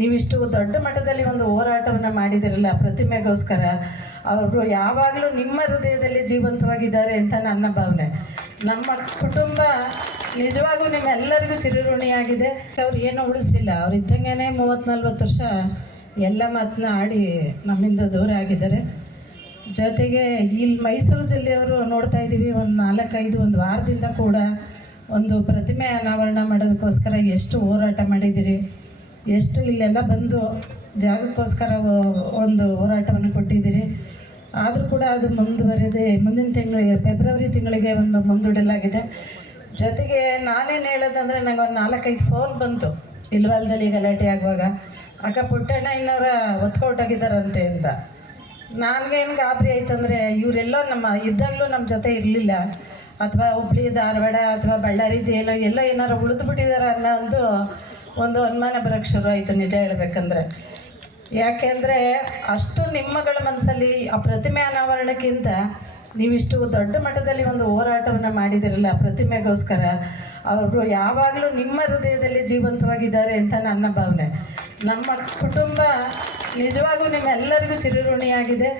ನೀವಿಷ್ಟು ದೊಡ್ಡ ಮಟ್ಟದಲ್ಲಿ ಒಂದು ಹೋರಾಟವನ್ನು ಮಾಡಿದಿರಲ್ಲ ಪ್ರತಿಮೆಗೋಸ್ಕರ, ಅವರು ಯಾವಾಗಲೂ ನಿಮ್ಮ ಹೃದಯದಲ್ಲಿ ಜೀವಂತವಾಗಿದ್ದಾರೆ ಅಂತ ನನ್ನ ಭಾವನೆ. ನಮ್ಮ ಕುಟುಂಬ ನಿಜವಾಗೂ ನಿಮ್ಮೆಲ್ಲರಿಗೂ ಚಿರಋಣಿಯಾಗಿದೆ. ಅವ್ರು ಏನೂ ಉಳಿಸಿಲ್ಲ, ಅವ್ರು ಇದ್ದಂಗೆ 30-40 ವರ್ಷ ಎಲ್ಲ ಮಾತನ್ನ ಆಡಿ ನಮ್ಮಿಂದ ದೂರ ಆಗಿದ್ದಾರೆ. ಜೊತೆಗೆ ಇಲ್ಲಿ ಮೈಸೂರು ಜಿಲ್ಲೆಯವರು ನೋಡ್ತಾ ಇದ್ದೀವಿ, ಒಂದು 4-5 ಒಂದು ವಾರದಿಂದ ಕೂಡ ಒಂದು ಪ್ರತಿಮೆ ಅನಾವರಣ ಮಾಡೋದಕ್ಕೋಸ್ಕರ ಎಷ್ಟು ಹೋರಾಟ ಮಾಡಿದ್ದೀರಿ, ಎಷ್ಟು ಇಲ್ಲೆಲ್ಲ ಬಂದು ಜಾಗಕ್ಕೋಸ್ಕರ ಒಂದು ಹೋರಾಟವನ್ನು ಕೊಟ್ಟಿದ್ದೀರಿ. ಆದರೂ ಕೂಡ ಅದು ಮುಂದುವರೆದೇ ಮುಂದಿನ ತಿಂಗಳಿಗೆ ಫೆಬ್ರವರಿ ತಿಂಗಳಿಗೆ ಒಂದು ಮುಂದೂಡಲಾಗಿದೆ. ಜೊತೆಗೆ ನಾನೇನು ಹೇಳೋದಂದರೆ, ನನಗೆ ಒಂದು 4-5 ಫೋನ್ ಬಂತು ಇಲ್ವಾಲ್ದಲ್ಲಿ ಗಲಾಟೆ ಆಗುವಾಗ, ಅಕ್ಕ ಪುಟ್ಟಣ್ಣ ಇನ್ನವರ ಹೊತ್ಕೊಟ್ಟಾಗಿದ್ದಾರಂತೆ ಅಂತ. ನನಗೇನು ಗಾಬರಿ ಆಯ್ತಂದರೆ, ಇವರೆಲ್ಲೋ ನಮ್ಮ ಇದ್ದಾಗಲೂ ನಮ್ಮ ಜೊತೆ ಇರಲಿಲ್ಲ, ಅಥವಾ ಹುಬ್ಳಿ ಧಾರವಾಡ ಅಥವಾ ಬಳ್ಳಾರಿ ಜೈಲು ಎಲ್ಲೋ ಏನಾರು ಉಳಿದು ಬಿಟ್ಟಿದ್ದಾರೆ ಅನ್ನೋ ಒಂದು ಅನುಮಾನ ಬರೋಕ್ಕೆ ಶುರು ಆಯಿತು ನಿಜ ಹೇಳಬೇಕಂದ್ರೆ. ಯಾಕೆಂದರೆ ಅಷ್ಟು ನಿಮ್ಮಗಳ ಮನಸ್ಸಲ್ಲಿ ಆ ಪ್ರತಿಮೆ ಅನಾವರಣಕ್ಕಿಂತ ನೀವಿಷ್ಟು ದೊಡ್ಡ ಮಟ್ಟದಲ್ಲಿ ಒಂದು ಹೋರಾಟವನ್ನು ಮಾಡಿದಿರಲ್ಲ ಪ್ರತಿಮೆಗೋಸ್ಕರ, ಅವರು ಯಾವಾಗಲೂ ನಿಮ್ಮ ಹೃದಯದಲ್ಲಿ ಜೀವಂತವಾಗಿದ್ದಾರೆ ಅಂತ ನನ್ನ ಭಾವನೆ. ನಮ್ಮ ಕುಟುಂಬ ನಿಜವಾಗೂ ನಿಮ್ಮೆಲ್ಲರಿಗೂ ಚಿರಋಣಿಯಾಗಿದೆ.